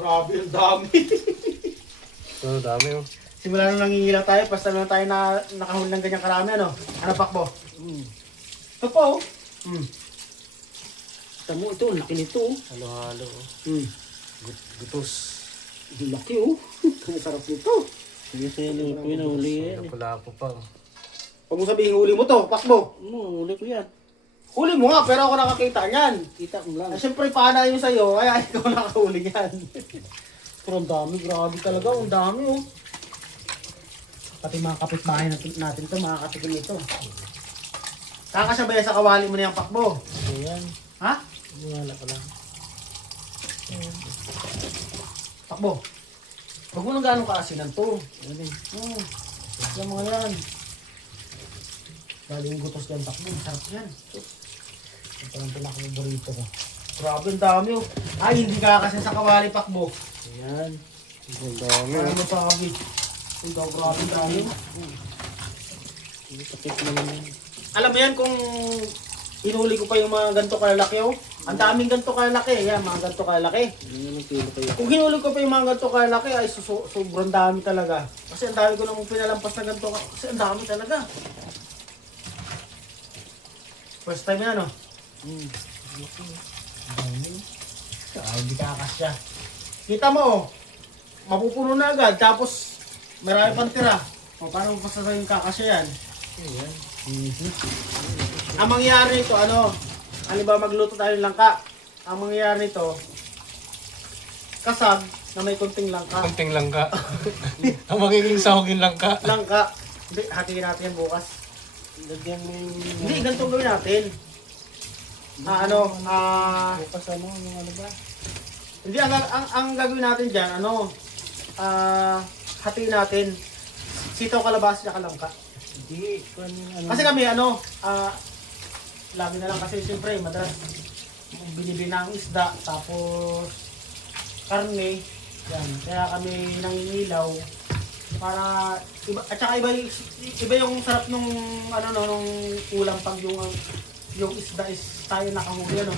Grabe, ang dami. So, dami oh. Simula nung nangingilang tayo, basta na tayo na nakahuli ng ganyang karami, ano? Ano, Pakbo? Ito po, oh. Ito mo, ito, laki nito, oh. Halo-halo oh. Gutos. Laki, oh. Ang sarap nito. Sige sa'yo luto yun, huli yan. Lapu-lapu pa oh. Huwag mo sabihin, huli mo to, Pakbo. Huli ko yan. Huli mo nga, pero ako nakakita niyan. Kita ko lang. Siyempre, paana yun sa'yo, kaya ikaw nakahuli niyan. Pero ang dami, grabe talaga, ang dami, oh. Pati mga kapitbahay natin ito, makakatikim ito. Kakasabay sa kawali mo na yung Pakbo. Ayan. Ha? Wala ko lang. Pakbo. Huwag mo nang gano'ng kaasinan to. Ano yun? Yung mga yan. Bali yung gutos yan, Pakbo. Sarap yan. Ito ang pinaka-favorito ko. Grabe, ang dami, oh. Ay, hindi kakasin sa kawali, Pakbo. Ayan. Ang dami Ano oh. mo sabi? Ito, grabe, ang dami. Sakit naman yan. Alam mo yan kung inuli ko pa yung mga ganito kalalaki, oh. Ang daming ganito kalalaki. Yan, mga ganito kalalaki. Ano yung kilo kayo? Kung hinuli ko pa yung mga ganito kalalaki, ay sobrang dami talaga. Kasi ang dami ko namang pinalampas na ganito. Kasi ang dami talaga. First time yan, oh. Dami. Ay, hindi kakasya. Kita mo, oh. Mapupuno na agad. Tapos, marami pang tira. O, paano mo pasasayang kakasya yan? Ayan. Ang mangyayari nito, ano, ba magluto tayo ng langka. Ang mangyayari nito, kasag na may kunting langka. Kunting langka. Ang magiging sahogin langka. Langka. Hindi, hatiin natin yan bukas. Lagyan mo yung... Hindi, ganito gawin natin. Bukas ano, yung ano ba? Hindi, ang gagawin natin dyan, hatiin natin. Sitaw, kalabasa, at langka. Hindi, ano... Kasi kami, lagi na lang kasi siyempre, madalas binibili ng isda, tapos karne, yan. Kaya kami nangingilaw para iba, at saka iba yung sarap nung nung ulam pag yung isda is tayo nakahuli, ano.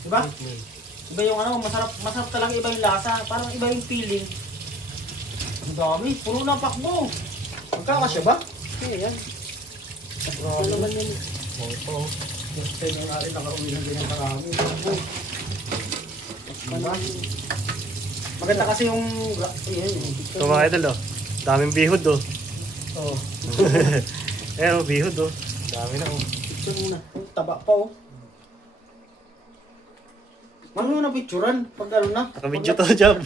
Diba? Iba yung masarap talaga, iba yung lasa, parang iba yung feeling. Ang dami, puro na Pakbo. Magkakasya ba? Okay, yan. Ano naman yun? Oo. First time yung natin nakauwi ng ganyan karami. Diba? Maganda kasi yung... Ito mga idol oh. Daming bihod oh. Oh. Ayan oh, bihod oh. Dami na oh. Picture muna. Taba pa, oh. Ano na picturean? Pag ano na? Nakabidyo to, Jab.